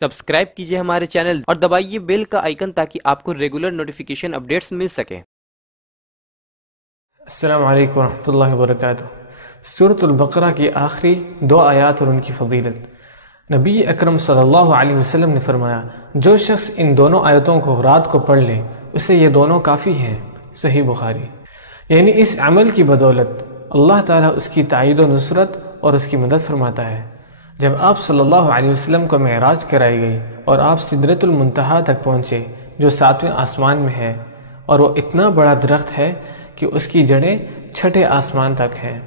Subscribe कीजिए हमारे channel और दबाइए बेल का आइकन ताकि आपको रेगुलर नोटिफिकेशन अपडेट्स मिल सके। अस्सलामु अलैकुम वरहमतुल्लाहि वबरकातुहू। सूरतुल बकरा की आखिरी दो आयात और उनकी फजीलत। नबी अकरम सल्लल्लाहु अलैहि वसल्लम ने फरमाया, जो शख्स इन दोनों आयतों को रात को पढ़ ले उसे ये दोनों काफ़ी हैं। सही बुखारी। यानी इस अमल की बदौलत अल्लाह ताला उसकी ताईद व नुसरत और उसकी मदद फरमाता है। जब आप सल्लल्लाहु अलैहि वसल्लम को मेराज कराई गई और आप सिदरतुल मुंतहा तक पहुँचे जो 7वें आसमान में है, और वो इतना बड़ा दरख्त है कि उसकी जड़ें 6ठे आसमान तक हैं।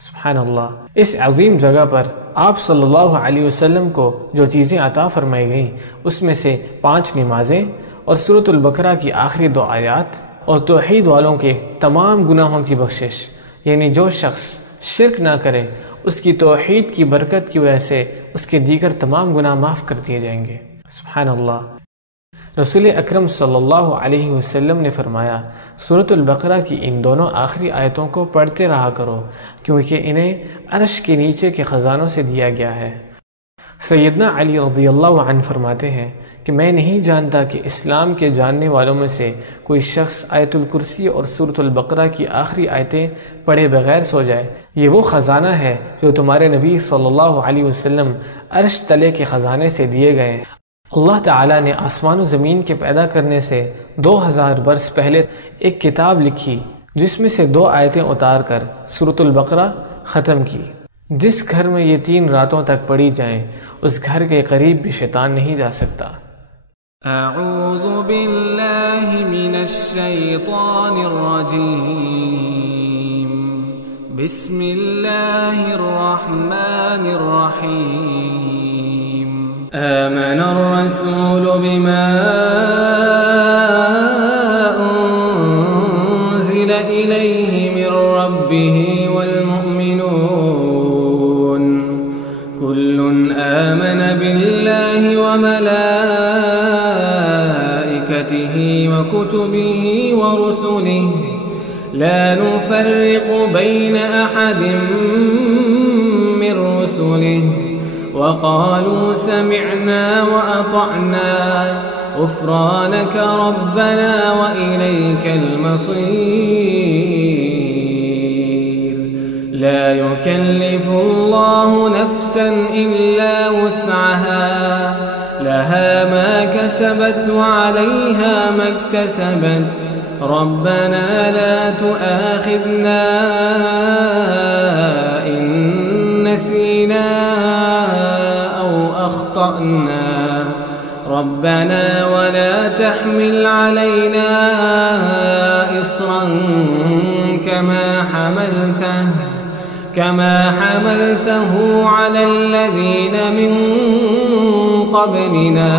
सुभान अल्लाह। इस अजीम जगह पर आप सल्लल्लाहु अलैहि वसल्लम को जो चीज़ें अता फरमाई गईं उसमें से 5 नमाजें और सूरतुल बकरा की आखिरी 2 आयात और तौहीद वालों के तमाम गुनाहों की बख्शिश। यानी जो शख्स शिरक ना करे उसकी तौहीद की बरकत की वजह से उसके दीगर तमाम गुनाह माफ़ कर दिए जाएंगे। सुभान अल्लाह। रसूल अकरम सल्लल्लाहु अलैहि वसल्लम ने फरमाया, सूरतुल बकरा की इन दोनों आखिरी आयतों को पढ़ते रहा करो क्योंकि इन्हें अर्श के नीचे के ख़जानों से दिया गया है। सैयदना अली रज़ियल्लाहु अन्हु फरमाते हैं कि मैं नहीं जानता कि इस्लाम के जानने वालों में से कोई शख्स आयतुल कुर्सी और सूरतुल बकरा की आखिरी आयतें पढ़े बगैर सो जाए। ये वो ख़जाना है जो तुम्हारे नबी सल्लल्लाहु अलैहि वसल्लम अर्श तले के ख़जाने से दिए गए। अल्लाह ताला ने आसमान व ज़मीन के पैदा करने से 2000 बरस पहले एक किताब लिखी जिसमें से 2 आयतें उतार कर सूरतुल बकरा ख़त्म की। जिस घर में ये 3 रातों तक पढ़ी जाएं उस घर के करीब भी शैतान नहीं जा सकता। अऊज़ु बिल्लाहि मिनश शैतानिर रजीम। बिस्मिल्लाहिर रहमानिर रहीम। आमनर रसूलु बिमा उन्ज़िला इलैहि मिर रब्बिहि वल मुअ्मिनून कुल्लुन आमन बिल्लाहि व मलाइकतिहि व कुतुबिहि व रुसुलिहि ला नुफर्रिक़ु बैन अहदिम मिर रुसुलिहि वक़ालू समिअना व अतअना गुफ़्रानक रब्बना व इलैकल मसीर। ला युकल्लिफुल्लाहु नफ्सन इल्ला वुस्अहा लहा मा कसबत व अलैहा मा इक्तसबत रब्बना ला तुआखिज़ना इन नसीना औ अख़्तअना रब्बना वला तहमिल अलैना इसरन कमा हमलतहु अलल्लज़ीना मिन क़ब्लिना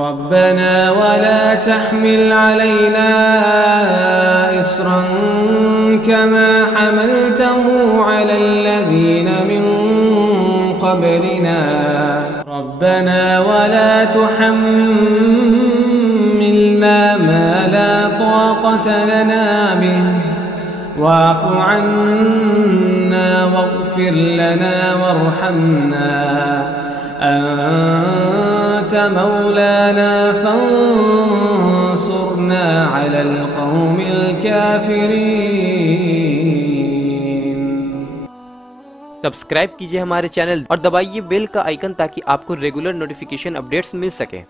रब्बना वला तहमिल अलैना इसरन कमा हमलतहु अलल्लज़ीना मिन क़ब्लिना रब्बना वला तुहम्मिलना मा ला ताक़त लना बिहि वाफ़ु अन्ना वग़्फ़िर लना वरहमना अंत मौलाना फंसुरना अलल क़ौमिल काफ़िरीन। सब्सक्राइब कीजिए हमारे चैनल और दबाइए बेल का आइकन ताकि आपको रेगुलर नोटिफिकेशन अपडेट्स मिल सके।